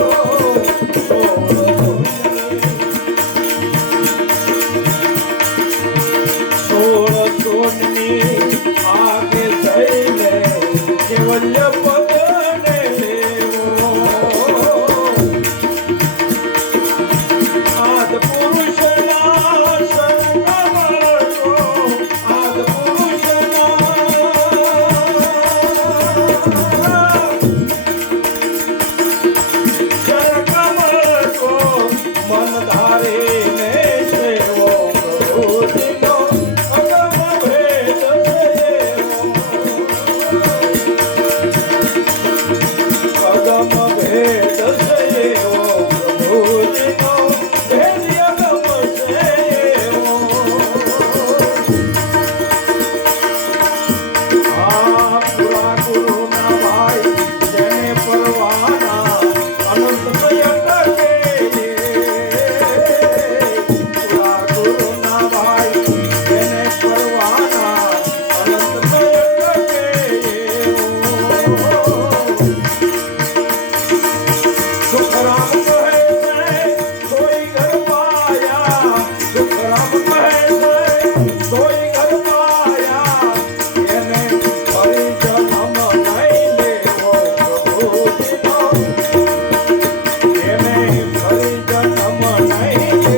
Oh. Amém.